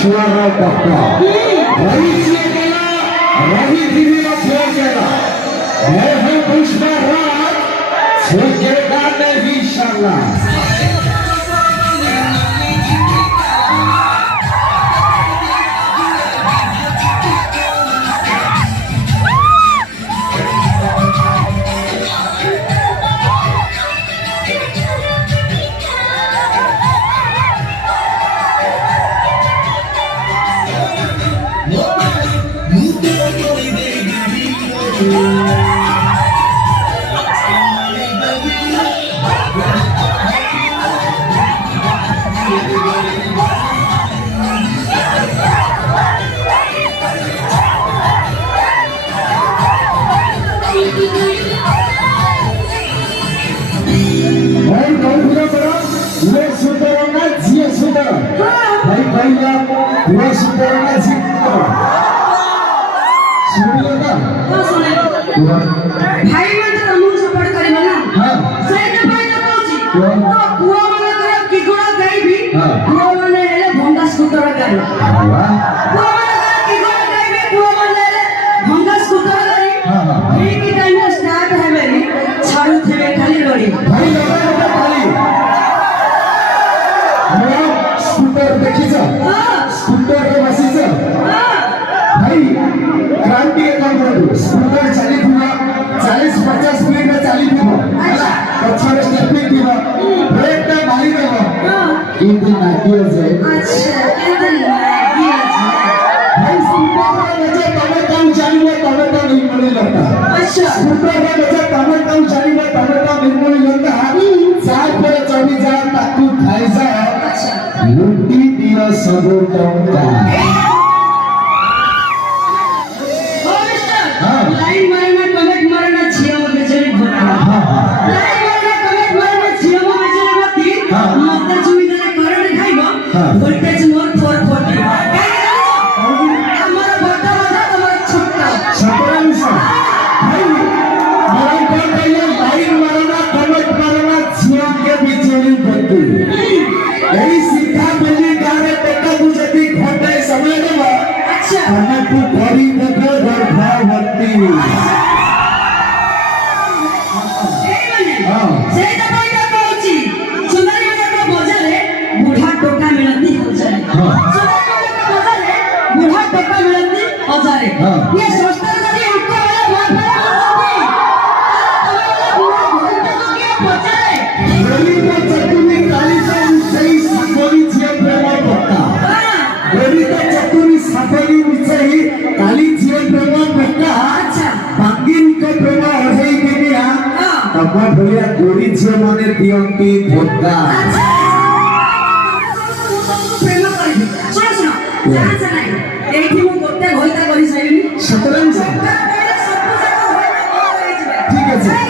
छुआ पक्का रवि केला रवि दिवी छुआ केला है पुष्पा रात छुएगा नहीं शाला भाई मन तो हमहु सपोर्ट करिबा ना हां सही त भाई न कहूची तो पुआ वाला करे की गुणा गई भी पुआ वाले ले भंगा स्कूटर गाड़ी वाह पुआ वाला करे की गुणा गई भी पुआ वाले ले भंगा स्कूटर गाड़ी हां एक ही टाइम में स्टार्ट है मेरी छाड़ू थे खाली लड़ी भाई लगा खाली मैं स्कूटर देखी जा हां स्कूटर के बसी जा हां भाई क्रांति के काम करो स्कूटर चली 40-50 स्पीड में चली थी अच्छा पछाड़े स्टेपिंग थी ब्रेक पे मारी दे इंजन नाटियो से अच्छा इंजन नाटियो से भाई स्कूटर में बच्चे तमे काम चली है तमे तो नहीं मिले लगता अच्छा स्कूटर में बच्चे तमे काम चली है तमे तो नहीं मिले लगता साथ पर चढ़ी जा ताकू खाई जा अच्छा लुटी दियो सब टंका लाइन मारना कमेंट मारना छिया में बेचारी घोड़ा लाइन मारना कमेंट मारना छिया में बेचारी मती माता चुई देले करंट खाइबो वोल्टेज मोर 440 हमारा बड़ा वाला तुम्हारा छोटा शतरंज से भाई मेरा कहता है लाइन मारना कमेंट मारना छिया के बेचारी बत्ती यही सीधा मिली गाने पेटा तुझे भी घोटे समय देवा अच्छा हमें तू भरी देबे गर्भवती সেই তো ভাই না কইছি সুন্দরী মেয়েটা বজারে বুড়া টোকা মিলতি হজারে সুন্দরী মেয়েটা বজারে বুড়া টোকা মিলতি হজারে ये सोचता कभी उठता वाला बहुत बड़ा तुम्हारा बुढ़ा घंटा तो क्या बजारे गली में चतुरी काली से सही साकोरी जिया प्रेम पक्का गली में चतुरी साकोरी सही काली जिया प्रेम पक्का अच्छा बांगिन के प्रेम हजई के दिया तब भैया गोरी छे मने दियंती धोका प्रेम करी सुनो सुनो जहां से नहीं एठी मु गोटे घोइता करी साइली शतरंज सब जाक होइता ठीक है सही